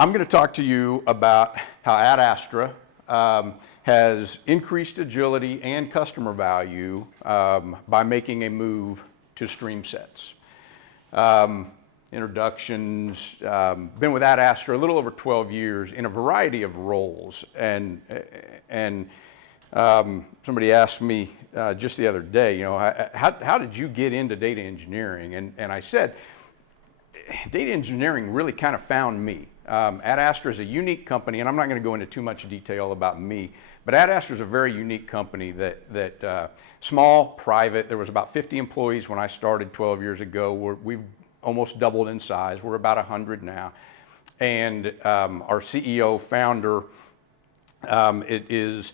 I'm going to talk to you about how Ad Astra has increased agility and customer value by making a move to StreamSets. Introductions, been with Ad Astra a little over 12 years in a variety of roles. And somebody asked me just the other day, you know, how did you get into data engineering? And I said, data engineering really kind of found me. Ad Astra is a unique company, and I'm not going to go into too much detail about me, but Ad Astra is a very unique company that small, private. There was about 50 employees when I started 12 years ago. We've almost doubled in size. We're about 100 now. And our CEO, founder, is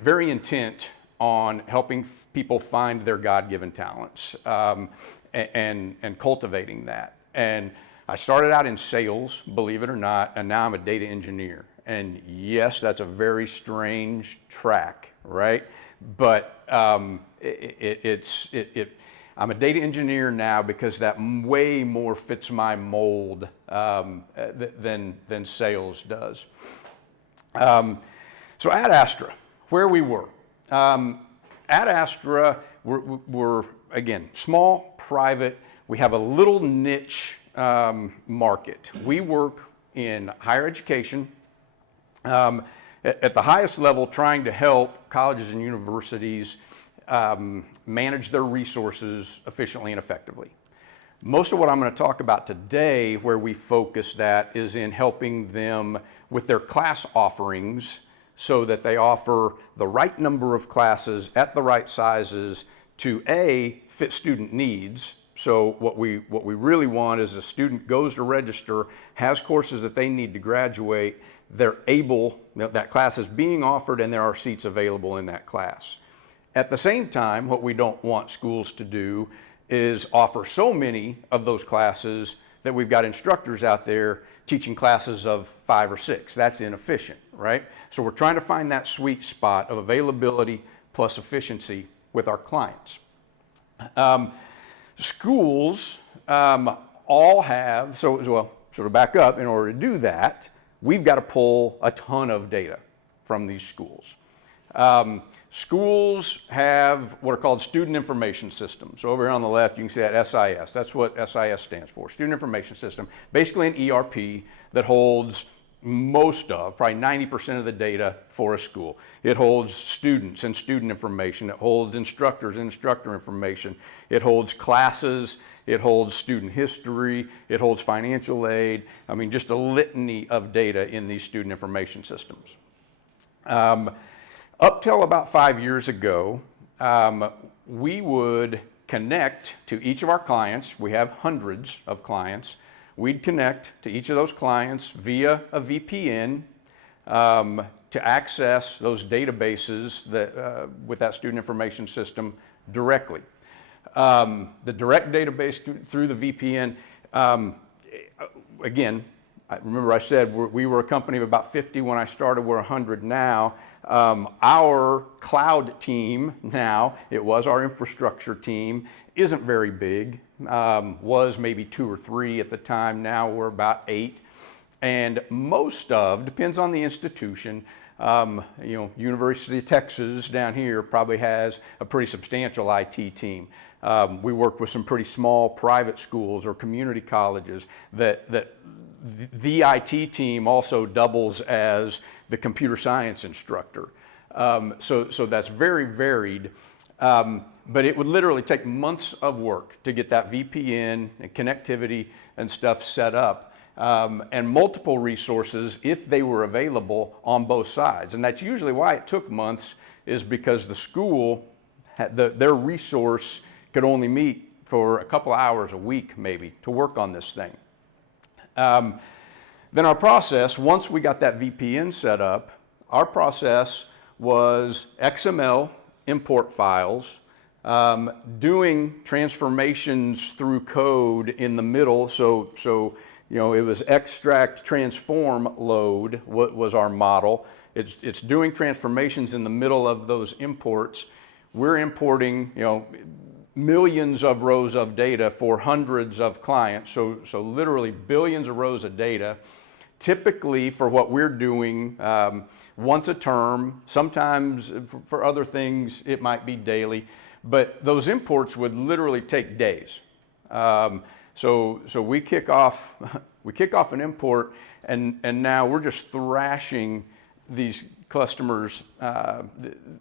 very intent on helping people find their God-given talents and cultivating that. And I started out in sales, believe it or not, and now I'm a data engineer. And yes, that's a very strange track, right? But I'm a data engineer now because that way more fits my mold than sales does. So Ad Astra, where we were. Ad Astra, we're again, small, private. We have a little niche market. We work in higher education at the highest level, trying to help colleges and universities manage their resources efficiently and effectively. Most of what I'm going to talk about today, where we focus that, is in helping them with their class offerings so that they offer the right number of classes at the right sizes to A, fit student needs. So what we really want is a student goes to register, has courses that they need to graduate, they're able, that class is being offered and there are seats available in that class. At the same time, what we don't want schools to do is offer so many of those classes that we've got instructors out there teaching classes of 5 or 6. That's inefficient, right? So we're trying to find that sweet spot of availability plus efficiency with our clients. Schools all have, so to back up, in order to do that, we've got to pull a ton of data from these schools. Schools have what are called student information systems. So over here on the left, you can see that SIS. That's what SIS stands for, Student Information System. Basically an ERP that holds most of, probably 90% of the data for a school. It holds students and student information. It holds instructors and instructor information. It holds classes. It holds student history. It holds financial aid. I mean, just a litany of data in these student information systems. Up till about 5 years ago, we would connect to each of our clients. We have hundreds of clients. We'd connect to each of those clients via a VPN to access those databases that, with that student information system directly. The direct database through the VPN, again, remember I said we were a company of about 50 when I started, we're 100 now. Our cloud team now, it was our infrastructure team, isn't very big, was maybe 2 or 3 at the time, now we're about 8. And most of, depends on the institution, University of Texas down here probably has a pretty substantial IT team. We work with some pretty small private schools or community colleges that the IT team also doubles as the computer science instructor. So that's very varied. But it would literally take months of work to get that VPN and connectivity and stuff set up, and multiple resources if they were available on both sides. And that's usually why it took months, is because the school, their resource could only meet for a couple hours a week maybe to work on this thing. Then our process, once we got that VPN set up, our process was XML import files, doing transformations through code in the middle. So it was extract, transform, load, what was our model. It's doing transformations in the middle of those imports. We're importing, millions of rows of data for hundreds of clients, so literally billions of rows of data. Typically for what we're doing, once a term, sometimes for other things it might be daily, but those imports would literally take days. So we kick off an import, and now we're just thrashing these customers,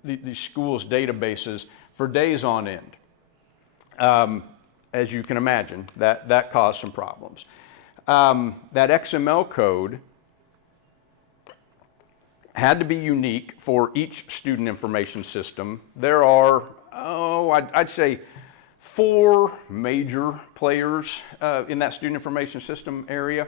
these schools' databases for days on end. As you can imagine, that caused some problems. That XML code had to be unique for each student information system. There are, I'd say 4 major players in that student information system area,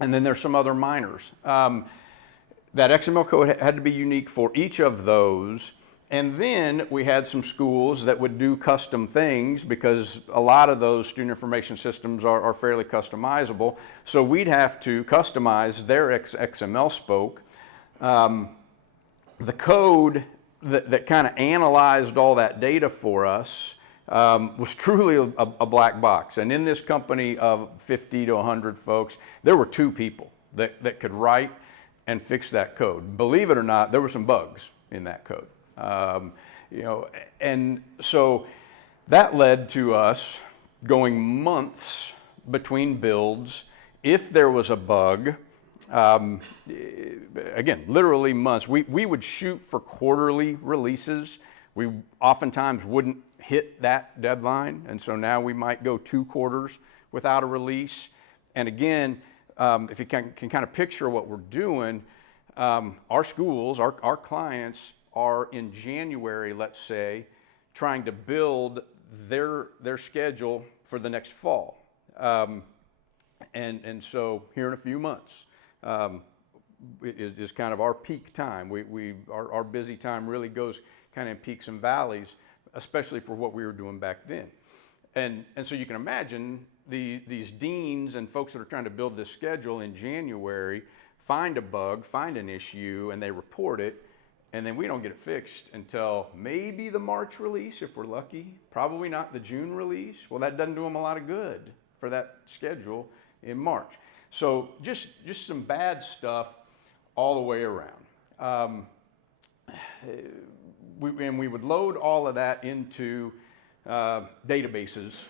and then there's some other minors. That XML code had to be unique for each of those, and then we had some schools that would do custom things because a lot of those student information systems are fairly customizable, so we'd have to customize their XML spoke. The code that kind of analyzed all that data for us was truly a black box. And in this company of 50 to 100 folks, there were 2 people that could write and fix that code. Believe it or not, there were some bugs in that code. And so that led to us going months between builds. If there was a bug, again, literally months, we would shoot for quarterly releases. We oftentimes wouldn't hit that deadline, and so now we might go 2 quarters without a release. And again, if you can kind of picture what we're doing, our schools, our clients are in January, let's say, trying to build their schedule for the next fall. And so here in a few months is kind of our peak time. Our busy time really goes kind of in peaks and valleys, especially for what we were doing back then. And so you can imagine these deans and folks that are trying to build this schedule in January find a bug, find an issue, and they report it, and then we don't get it fixed until maybe the March release if we're lucky, probably not the June release. Well, that doesn't do them a lot of good for that schedule in March. So just some bad stuff all the way around. We would load all of that into databases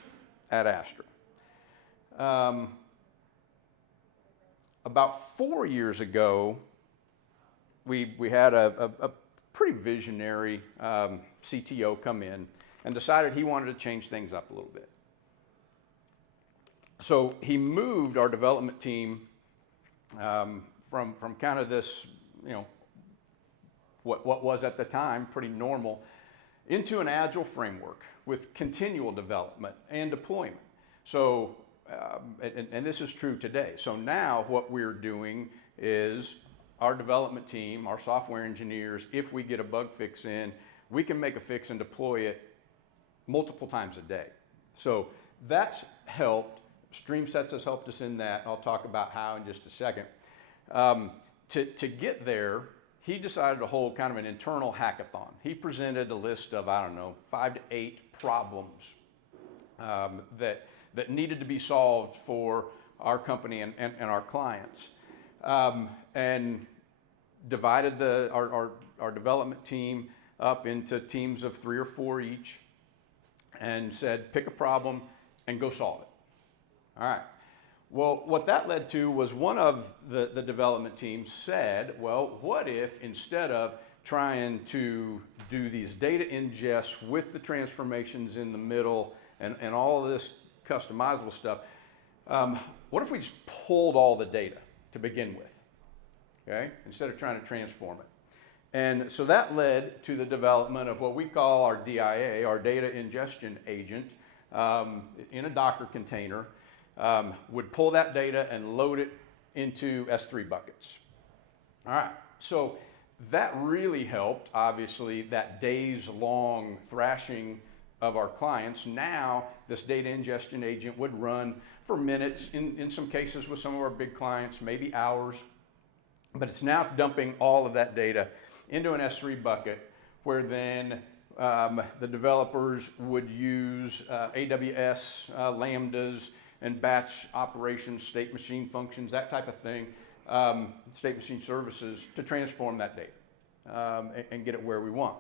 at Astra. About 4 years ago, we had a pretty visionary CTO come in and decided he wanted to change things up a little bit. So he moved our development team from kind of this, what was at the time pretty normal, into an agile framework with continual development and deployment. So, and this is true today. So now what we're doing is our development team, our software engineers, if we get a bug fix in, we can make a fix and deploy it multiple times a day. So that's helped. StreamSets has helped us in that. I'll talk about how in just a second. To get there, he decided to hold kind of an internal hackathon. He presented a list of, 5 to 8 problems that needed to be solved for our company and our clients. And divided our development team up into teams of 3 or 4 each and said, pick a problem and go solve it. All right. Well, what that led to was one of the development teams said, well, what if instead of trying to do these data ingests with the transformations in the middle and all of this customizable stuff, what if we just pulled all the data to begin with, okay, instead of trying to transform it? And so that led to the development of what we call our DIA, our data ingestion agent, in a Docker container. Would pull that data and load it into S3 buckets. All right, so that really helped, obviously, that days-long thrashing of our clients. Now, this data ingestion agent would run for minutes, in some cases with some of our big clients, maybe hours, but it's now dumping all of that data into an S3 bucket where then the developers would use AWS, Lambdas, and batch operations, state machine functions, that type of thing, state machine services to transform that data and get it where we want.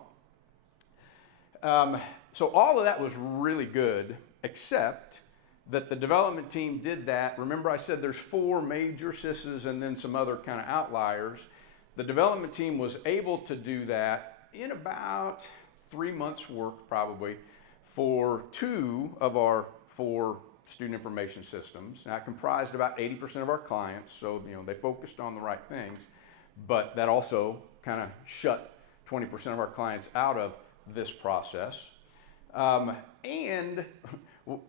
So all of that was really good, except that the development team did that. Remember I said there's 4 major SISs and then some other kind of outliers. The development team was able to do that in about 3 months' work probably for 2 of our 4 student information systems. Now, it comprised about 80% of our clients, so they focused on the right things, but that also kind of shut 20% of our clients out of this process. And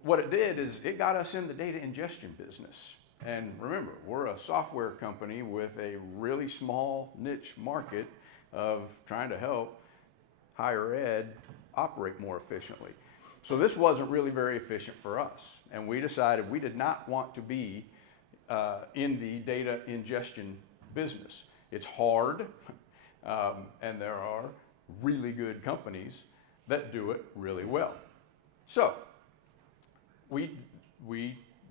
what it did is it got us in the data ingestion business. And remember, we're a software company with a really small niche market of trying to help higher ed operate more efficiently. So this wasn't really very efficient for us. And we decided we did not want to be in the data ingestion business. It's hard, and there are really good companies that do it really well. So we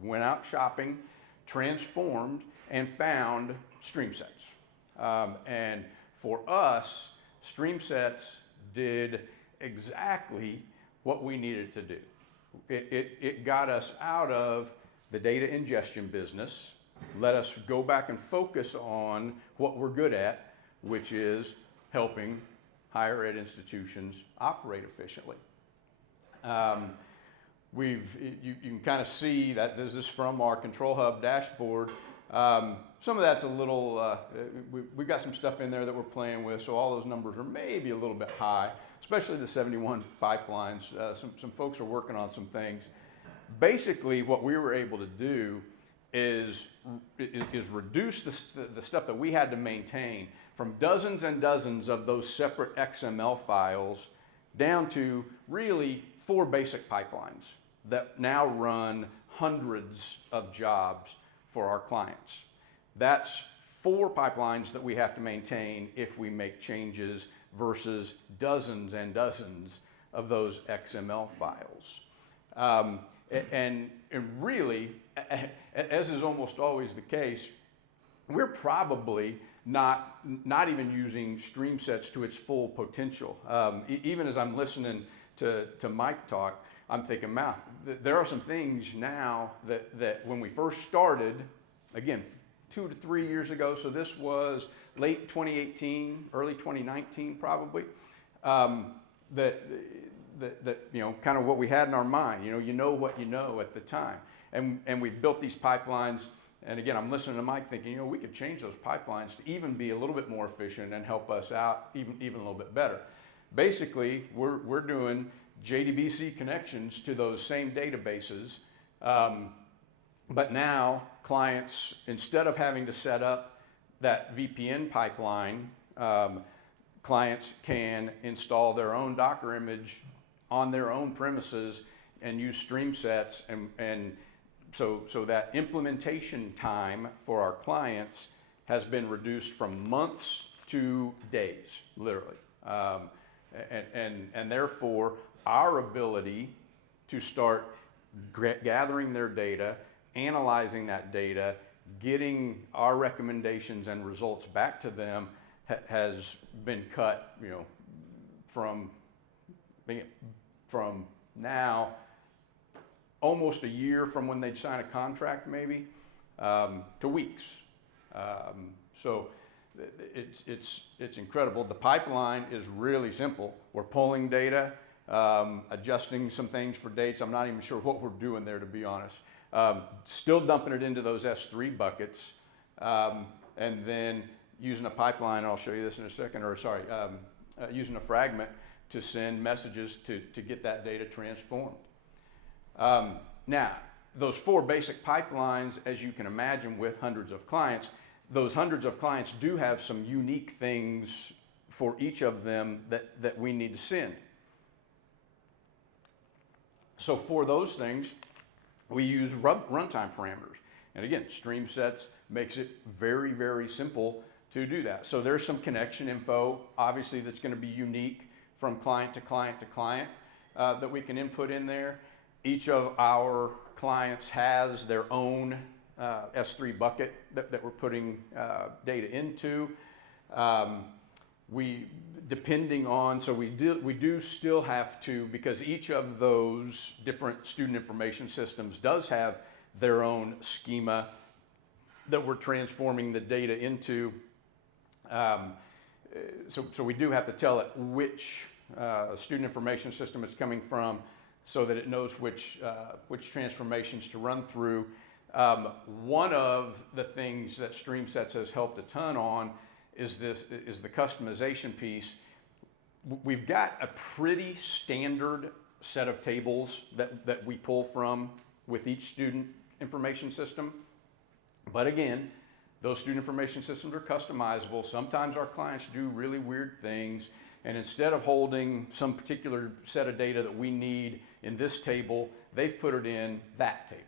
went out shopping, transformed, and found StreamSets. And for us, StreamSets did exactly what we needed to do. It got us out of the data ingestion business, let us go back and focus on what we're good at, which is helping higher ed institutions operate efficiently. You can kind of see that this is from our Control Hub dashboard. Some of that's a little, we've got some stuff in there that we're playing with, so all those numbers are maybe a little bit high, especially the 71 pipelines. Some folks are working on some things. Basically, what we were able to do is reduce the stuff that we had to maintain from dozens and dozens of those separate XML files down to really 4 basic pipelines that now run hundreds of jobs for our clients. That's 4 pipelines that we have to maintain if we make changes versus dozens and dozens of those XML files. And really, as is almost always the case, we're probably not even using StreamSets to its full potential. Even as I'm listening to Mike talk, I'm thinking, wow, there are some things now that when we first started, again, 2 to 3 years ago, so this was late 2018, early 2019 probably, that kind of what we had in our mind, you know what you know at the time. And we built these pipelines, and again, I'm listening to Mike thinking, we could change those pipelines to even be a little bit more efficient and help us out even a little bit better. Basically, we're doing JDBC connections to those same databases, but now clients, instead of having to set up that VPN pipeline, clients can install their own Docker image on their own premises and use StreamSets, and so that implementation time for our clients has been reduced from months to days, literally. And therefore, our ability to start gathering their data, analyzing that data, getting our recommendations and results back to them has been cut, from now almost a year from when they'd sign a contract maybe to weeks. So it's incredible. The pipeline is really simple. We're pulling data, adjusting some things for dates. I'm not even sure what we're doing there, to be honest. Still dumping it into those S3 buckets, and then using a pipeline, I'll show you this in a second, using a fragment to send messages to get that data transformed. Now, those 4 basic pipelines, as you can imagine with hundreds of clients, those hundreds of clients do have some unique things for each of them that we need to send. So for those things, we use runtime parameters. And again, StreamSets makes it very, very simple to do that. So there's some connection info, obviously, that's going to be unique from client to client to client that we can input in there. Each of our clients has their own S3 bucket that we're putting data into. Depending on, so we do still have to, because each of those different student information systems does have their own schema that we're transforming the data into. So we do have to tell it which student information system it's coming from, so that it knows which transformations to run through. One of the things that StreamSets has helped a ton on is the customization piece. We've got a pretty standard set of tables that we pull from with each student information system. But again, those student information systems are customizable. Sometimes our clients do really weird things, and instead of holding some particular set of data that we need in this table, they've put it in that table.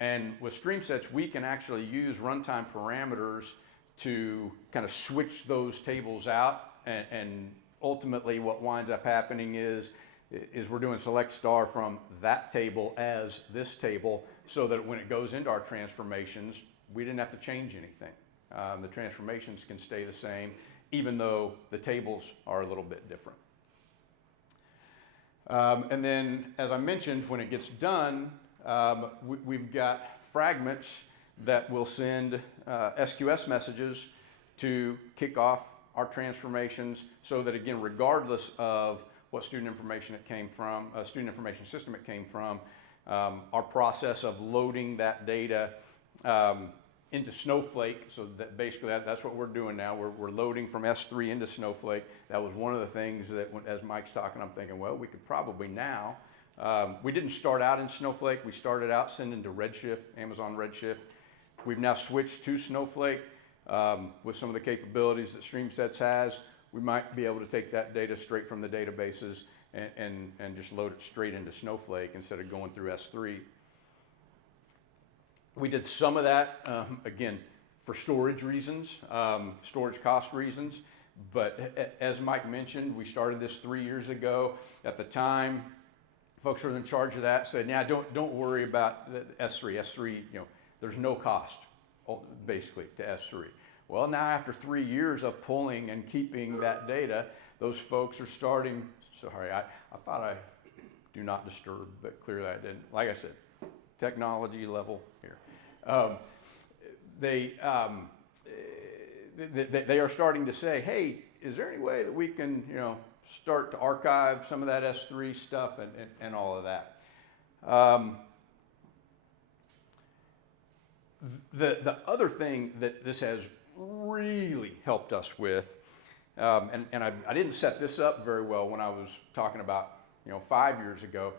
And with StreamSets, we can actually use runtime parameters to kind of switch those tables out, and ultimately what winds up happening is we're doing select star from that table as this table, so that when it goes into our transformations, we didn't have to change anything. The transformations can stay the same, even though the tables are a little bit different. And then, as I mentioned, when it gets done, we've got fragments that will send SQS messages to kick off our transformations, so that again, regardless of what student information it came from, student information system it came from, our process of loading that data into Snowflake, so that basically that's what we're doing now. We're loading from S3 into Snowflake. That was one of the things that, as Mike's talking, I'm thinking, well, we could probably now. We didn't start out in Snowflake. We started out sending to Redshift, Amazon Redshift. We've now switched to Snowflake with some of the capabilities that StreamSets has. We might be able to take that data straight from the databases and just load it straight into Snowflake instead of going through S3. We did some of that, again, for storage reasons, storage cost reasons. But as Mike mentioned, we started this 3 years ago. At the time, folks who were in charge of that said, "Yeah, don't worry about the S3. S3, there's no cost, basically, to S3." Well, now after 3 years of pulling and keeping that data, those folks are starting. Sorry, I thought I do not disturb, but clearly I didn't. Like I said, technology level here. They are starting to say, "Hey, is there any way that we can, start to archive some of that S3 stuff and all of that?" The other thing that this has really helped us with, and I didn't set this up very well when I was talking about 5 years ago.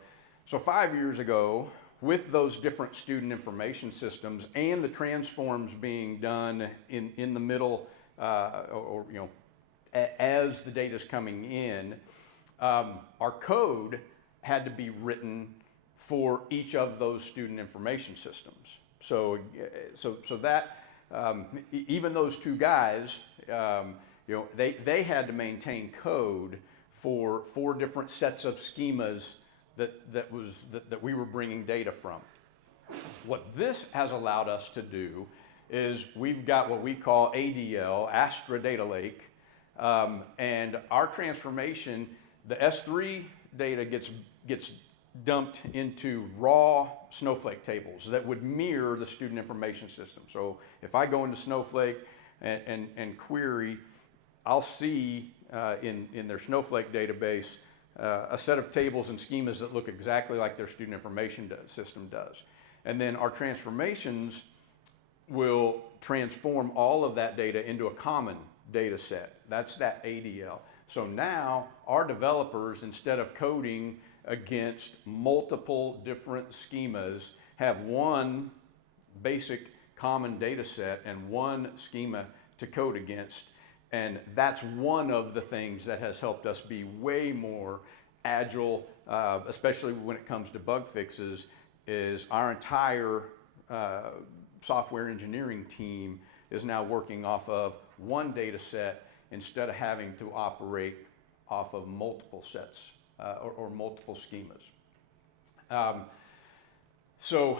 So 5 years ago, with those different student information systems and the transforms being done in the middle, as the data is coming in, our code had to be written for each of those student information systems. So that even those two guys, they had to maintain code for 4 different sets of schemas that we were bringing data from. What this has allowed us to do is we've got what we call ADL, Astra Data Lake, and our transformation, the S3 data gets dumped into raw Snowflake tables that would mirror the student information system. So if I go into Snowflake and query, I'll see in their Snowflake database a set of tables and schemas that look exactly like their student information system does. And then our transformations will transform all of that data into a common data set. That's that ADL. So now our developers, instead of coding against multiple different schemas, have one basic common data set and one schema to code against. And that's one of the things that has helped us be way more agile, especially when it comes to bug fixes, is our entire software engineering team is now working off of one data set instead of having to operate off of multiple sets or multiple schemas. So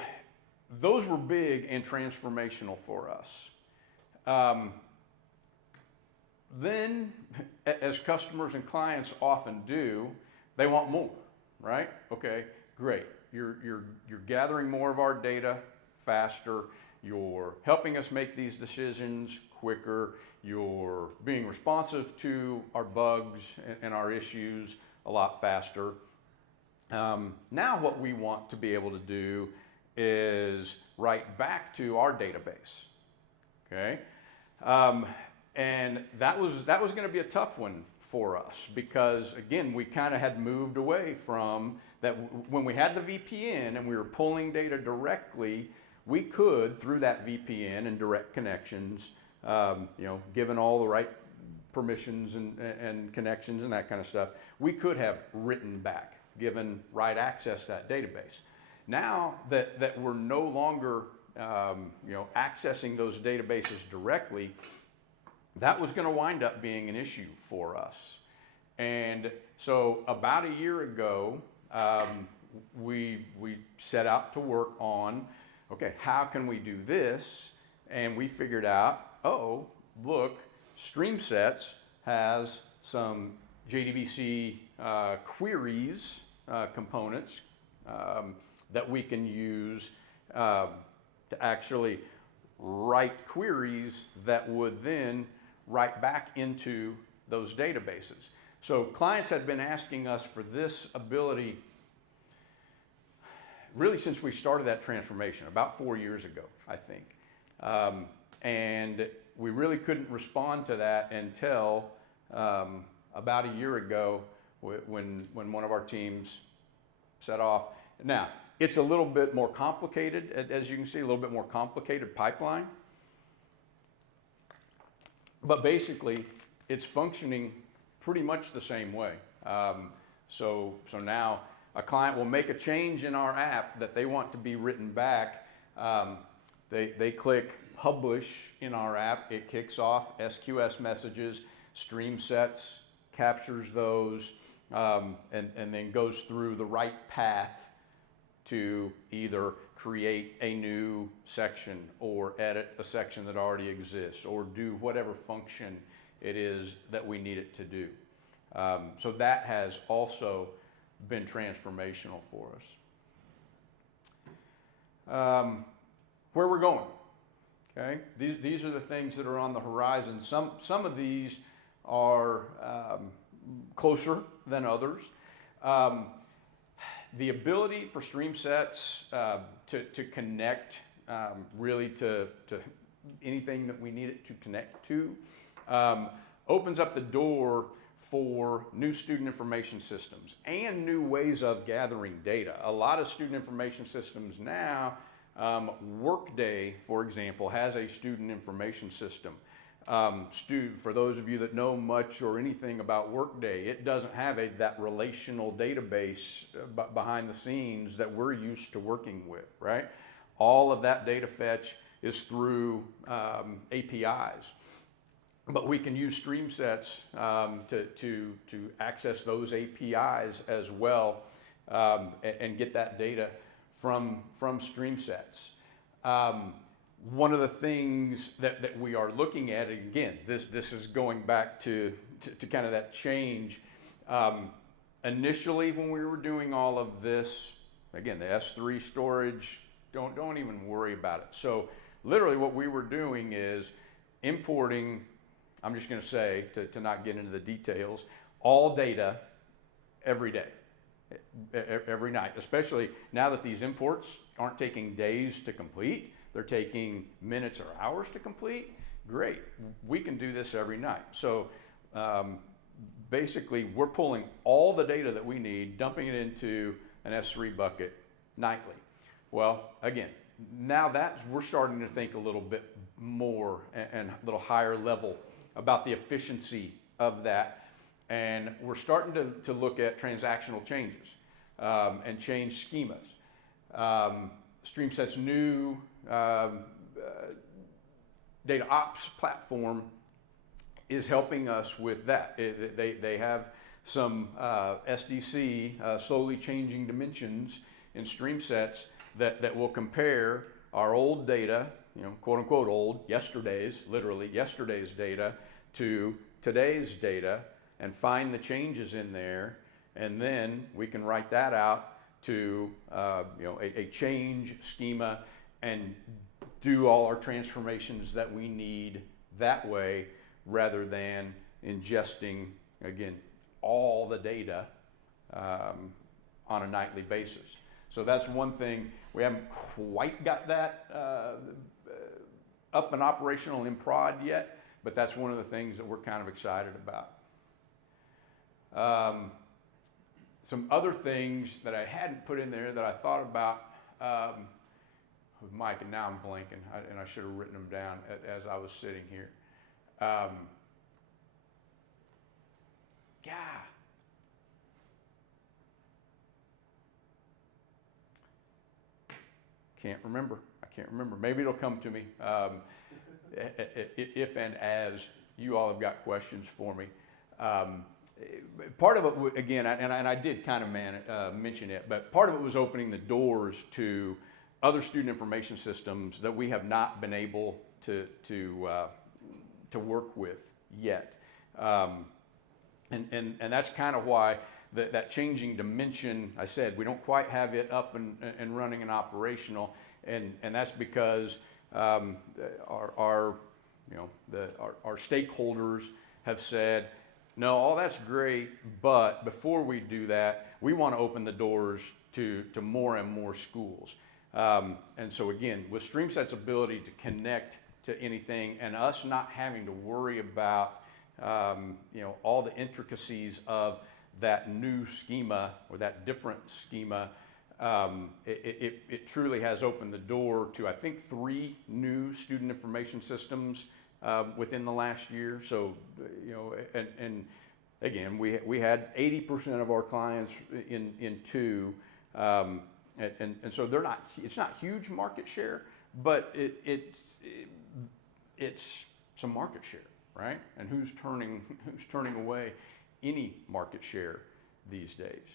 those were big and transformational for us. Then, as customers and clients often do, they want more, right? Okay, great. You're gathering more of our data faster. You're helping us make these decisions quicker. You're being responsive to our bugs and our issues a lot faster. Now what we want to be able to do is write back to our database, okay? And that was going to be a tough one for us because, again, we kind of had moved away from that. When we had the VPN and we were pulling data directly, we could, through that VPN and direct connections, given all the right permissions and connections and that kind of stuff, we could have written back, given right access to that database. Now that we're no longer accessing those databases directly, that was going to wind up being an issue for us. And so about a year ago, we set out to work on, okay, how can we do this? And we figured out, oh, look, StreamSets has some JDBC queries components that we can use to actually write queries that would then write back into those databases. So clients had been asking us for this ability really since we started that transformation, about 4 years ago, I think. And we really couldn't respond to that until about a year ago when one of our teams set off. Now, it's a little bit more complicated, as you can see, a little bit more complicated pipeline. But basically, it's functioning pretty much the same way. So now a client will make a change in our app that they want to be written back. They click publish in our app. It kicks off SQS messages. StreamSets captures those and then goes through the right path to either create a new section or edit a section that already exists or do whatever function it is that we need it to do. So that has also been transformational for us. Where we're going, okay? These are the things that are on the horizon. Some of these are closer than others. The ability for StreamSets to connect really to anything that we need it to connect to opens up the door for new student information systems and new ways of gathering data. A lot of student information systems now, Workday, for example, has a student information system. For those of you that know much or anything about Workday, it doesn't have that relational database behind the scenes that we're used to working with, right? All of that data fetch is through APIs. But we can use StreamSets to access those APIs as well and get that data from StreamSets. One of the things that we are looking at, again, this is going back to kind of that change. Initially, when we were doing all of this, again, the S3 storage, don't even worry about it. So literally what we were doing is importing, I'm just going to say, to not get into the details, all data every day, every night, especially now that these imports aren't taking days to complete. They're taking minutes or hours to complete. Great, we can do this every night. So basically, we're pulling all the data that we need, dumping it into an S3 bucket nightly. Well, again, now we're starting to think a little bit more and a little higher level about the efficiency of that. And we're starting to look at transactional changes and change schemas. StreamSets' new data ops platform is helping us with that. They have some SDC, slowly changing dimensions in StreamSets that will compare our old data, quote unquote old, literally yesterday's data, to today's data, and find the changes in there, and then we can write that out to a change schema and do all our transformations that we need that way, rather than ingesting, again, all the data on a nightly basis. So that's one thing. We haven't quite got that up and operational in prod yet, but that's one of the things that we're kind of excited about. Some other things that I hadn't put in there that I thought about with Mike, and now I'm blanking, and I should have written them down as I was sitting here. Can't remember. I can't remember. Maybe it'll come to me if and as you all have got questions for me. Part of it, again, and I did kind of mention it, but part of it was opening the doors to other student information systems that we have not been able to work with yet. And that's kind of why that changing dimension, I said, we don't quite have it up and running and operational, and that's because our stakeholders have said, no, all that's great, but before we do that, we want to open the doors to more and more schools. And so again, with StreamSets' ability to connect to anything, and us not having to worry about all the intricacies of that new schema or that different schema, it truly has opened the door to, I think, 3 new student information systems within the last year. So, and again, we had 80% of our clients in 2, and so it's not huge market share, but it's some market share, right? And who's turning away any market share these days?